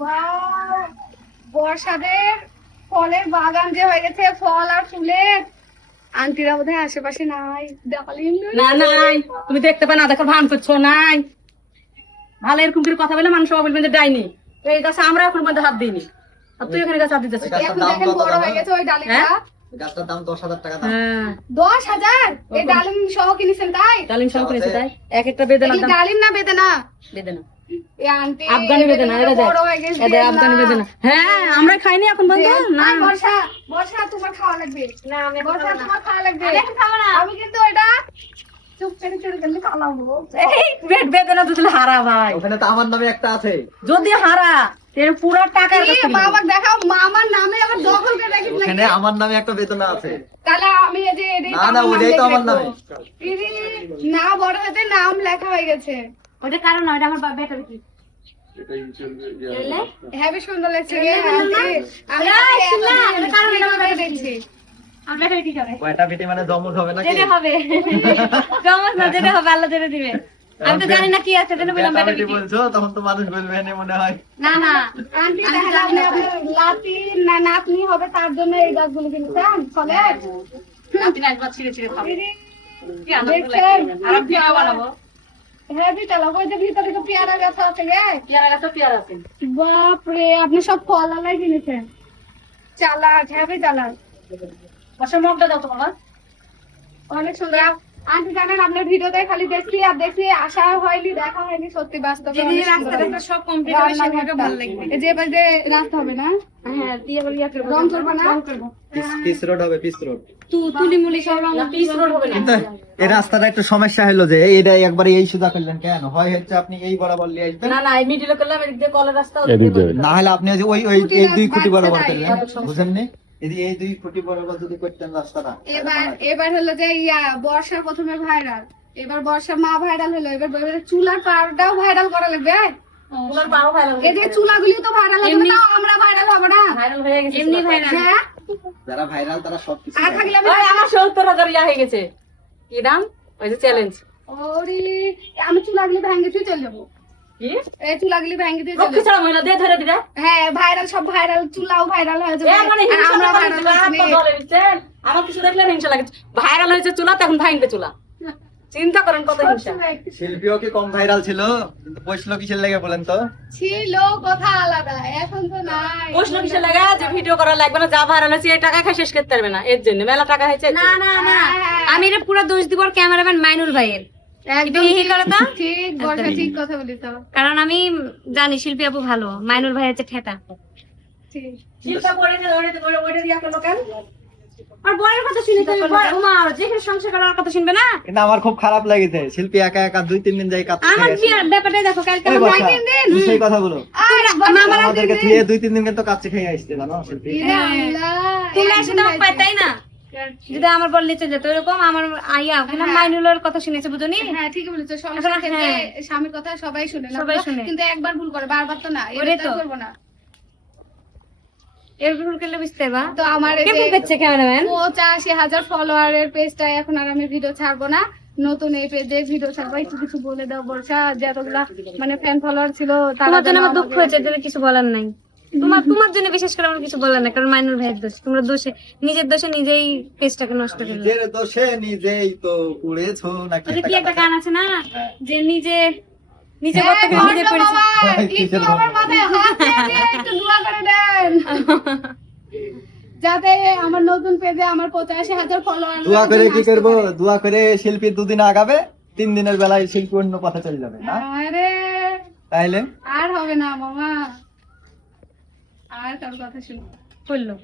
Wow, বর্ষাদের ফলের বাগান যে হয়ে গেছে, ফল আর ফুলের। আন্টিরা বোধহয় আশেপাশে নাই। ডালিম না নাই, তুমি দেখতে পাই না, দেখো ভান করছো নাই। ভালো এরকম করে কথা বলে মানুষ বলবেন যে ডাইনি। এই গাছে আমরা এখন পর্যন্ত হাত দিইনি, আর তুই এখানে গাছ হাত দিতেছিস। এখন দেখেন বড় হয়ে গেছে ওই ডালিমটা। গাছটার দাম 10,000 টাকা দাম। হ্যাঁ 10,000 এই ডালিম সহ কিনেছেন তাই? ডালিম সব কিনেছে তাই, এক একটা বেদানা এই দাম। ডালিম না বেদানা? বেদানা, এই আন্টি আফগানি বেদানা, এটা দেখ, বড় হয়ে গেছে। এটা আফগানি বেদানা। হ্যাঁ আমরা খাইনি এখন পর্যন্ত না। না বর্ষা, বর্ষা তোমার খাওয়া লাগবে। না আমি বর্ষা তোমার খাওয়া লাগবে। আমি এখন খাবো না। আমি কিন্তু এটা চুপ করে চুরি করে খাওয়াবো। এই বেদানা তো তুই হারা ভাই, ওখানে তো আমার নামে একটা আছে। যদি হারা এর পুরো টাকার এই বাবা দেখাও, মামার নামে আবার দখল করে রাখিস নাকি? ওখানে আমার নামে একটা বেতনা আছে। তাহলে আমি এই যে এটাই না না, ওটাই তো আমার নামে। ইরে, না বড় হাতে নাম লেখা হয়ে গেছে। ওটা কারণ নয়, এটা আমার বেটার কি হেবি সুন্দর লাগছে রে আন্টি। আমি এই, শুনলা, এটা কারণ এটা আমার বেটা দেখছি। আমরা কি করে কয়টা বেটি মানে জমজ হবে নাকি? যেটা হবে জমজ না, যেটা হবে আল্লাহ যেটা দিবে। আমি তো জানি না কি আছে, যেন বললাম বেটা বেটা বেটি বলছো, তখন তো মানুষ বলবে এনে মনে হয়। না না আন্টি তাহলে আপনি আপনার লাতি না নাতনি হবে তার জন্য এই গাছগুলো কিনছেন ফলে? নাতি আসবা ছিঁড়ে ছিঁড়ে খাবো। কি আনন্দ দেখছেন? লাগে, আর পেয়ারা বানাবো। হেবি চালাক, ওই যে ভিতরে তো পেয়ারা গাছ আছে গে। পেয়ারা গাছে পেয়ারা আছে। বাপরে, আপনি সব ফল আলাই কিনেছেন। চালাক, হেবি চালাক। বসে মগটা দাও তো বাবা। অনেক সুন্দর। আন্টি জানেন আপনার ভিডিওতে খালি দেখছি আর দেখছি, আশা হয়নি, দেখা হয়নি, সত্যি বাস্তবে যদি অনেক রাস্তা সুন্দর। রাস্তা সব কমপ্লিট হবে সেটা ভালো লাগবে। এই যে এবার যে রাস্তা হবে না, হ্যাঁ দিয়ে বলি আর রং করবো না? রং করব। পিস রোড হবে, পিস রোড। তুলি মুলি সব রং, পিস রোড হবে কিন্তু না। এই রাস্তাটা একটু সমস্যা হলো যে এইটা একবারে এই সুদা করলেন কেন? হয় হচ্ছে আপনি এই বরাবর নিয়ে আসবেন, না না এই মিডিলে করলাম, এদিক দিয়ে কলের রাস্তা, এদিক দিয়ে। না হলে আপনি ওই যে ওই ওই এই 2 ফুটি বরাবর বাচ্চা করলেন, নাই। বুঝেননি? এই 2 ফুটি বরাবর যদি করতেন রাস্তাটা, এবার হলো যে বর্ষার প্রথমে ভাইরাল, এবার বর্ষা মা ভাইরাল হলো, এবার চুলার পাড়টাও ভাইরাল করা লাগবে। ওনার পাও ভালো এই যে চুলাগুলি তো ভাইরাল হবে না, আমরা ভাইরাল হবে না? ভাইরাল হয়ে গেছে, এমনি ভাইরাল। হ্যাঁ, যারা ভাইরাল তারা সবকিছু আর থাকলে আমি ওই আমার 70,000 ইয়া হয়ে গেছে। কি নাম? ওই যে চ্যালেঞ্জ ওরে, আমি চুলাগুলি ভেঙে দিয়ে চলে যাবো। কি এই চুলাগুলি ভেঙে দিয়ে চলে লক্ষ্মী যাবো। ছাড়া মহিলা দিয়ে ধরে দিরা। হ্যাঁ ভাইরাল, সব ভাইরাল, চুলাও ভাইরাল হয়ে যাবে। এ মানে আর হিংসা আমরা আমরা ভাইরাল হচ্ছি না। আমার কিছু দেখলে হিংসা লাগে। ভাইরাল হয়েছে চুলা, তখন ভাঙবে চুলা। চিন্তা করেন কত হিংসা। শিল্পীও কি কম ভাইরাল ছিল? কিন্তু বসলো কিসের লেগে বলেন তো? ছিল কথা আলাদা, এখন তো নাই। প্রশ্ন কিসে লাগা যে ভিডিও করা লাগবে না, যা ভাইরাল হয়েছে এই টাকা খাই শেষ করতে পারবে না, এর জন্য মেলা টাকা হয়েছে। না না না, আমি এটা পুরো দোষ দিব ক্যামেরাম্যান মাইনুল ভাইয়ের। একদম এটা এই কারণে? ঠিক, বর্ষা ঠিক কথা বলিস। কারণ আমি জানি শিল্পী আপু ভালো, মাইনুল ভাই হচ্ছে ঠেটা। ঠিক। শিল্পা করে ওইটা দিয়া কেন কেন? আর বরের কথা শুনি তুমি, ওমা যেখানে সংসার করার কথা শুনবে না। কিন্তু আমার খুব খারাপ লেগেছে শিল্পী একা একা 2-3 দিন যাই কাজ আমার বিয়ার ব্যাপারটাই দেখো, কালকে এই আমার বর্ষা, তুমি সেই কথাগুলো আর মামারা আমাদেরকে ধুয়ে 2-3 দিন কিন্তু কাছে খেয়ে আসতে জানো শিল্পী। ইরে আল্লাহ, তোমরা এসে তো পাই তাই না, যদি আমার বললে চলে যেত এরকম। আমার আইয়া ওখানে মাইনুলের কথা শুনেছে বুঝনি। হ্যাঁ ঠিকই বলেছো, সংসার এখন ক্ষেত্রে হ্যাঁ। স্বামীর কথা সবাই শুনে না, সবাই শুনে। কিন্তু একবার ভুল করে, বারবার তো না, ওরে এটা তো। করবো না। এর ভুল করলে বুঝতে পারবা। তো আমার এই কে যে ভুল করছে ক্যামেরাম্যান? 85,000 ফলোয়ারের পেজটাই এখন আর আমি ভিডিও ছাড়বো না, নতুন এই পেজে ভিডিও ছাড়বো। একটু কিছু বলে দাও বর্ষা, যতগুলা মানে ফ্যান ফলোয়ার ছিল তোমার জন্য আমার যেন দুঃখ হয়েছে, যদি কিছু বলার নাই। তোমার জন্য বিশেষ করে আমার কিছু বলার নাই, কারণ মাইনুল ভাইয়ের দোষ। তোমরা দোষে, নিজের দোষে নিজেই পেজটাকে নষ্ট করলে। নিজের দোষে নিজেই তো পুড়েছো নাকি ওই যে কি একটা একটা গান আছে না, যে নিজে নিজে হ্যাঁ, করতে নিজে ভদ্র করেছে। বাবা, কিসের একটু আমার মাথায় হাত দিয়ে দিয়ে একটু দোয়া করে দেন যাতে আমার নতুন পেজে আমার 85,000 ফলোয়ার। দোয়া করে কি করবো? দোয়া করে শিল্পী 2 দিন আগাবে, 3 দিনের বেলায় শিল্পী অন্য পথে চলে যাবে না? আরে তাইলে আর হবে না মামা, আর কারো কথা শুনো বললো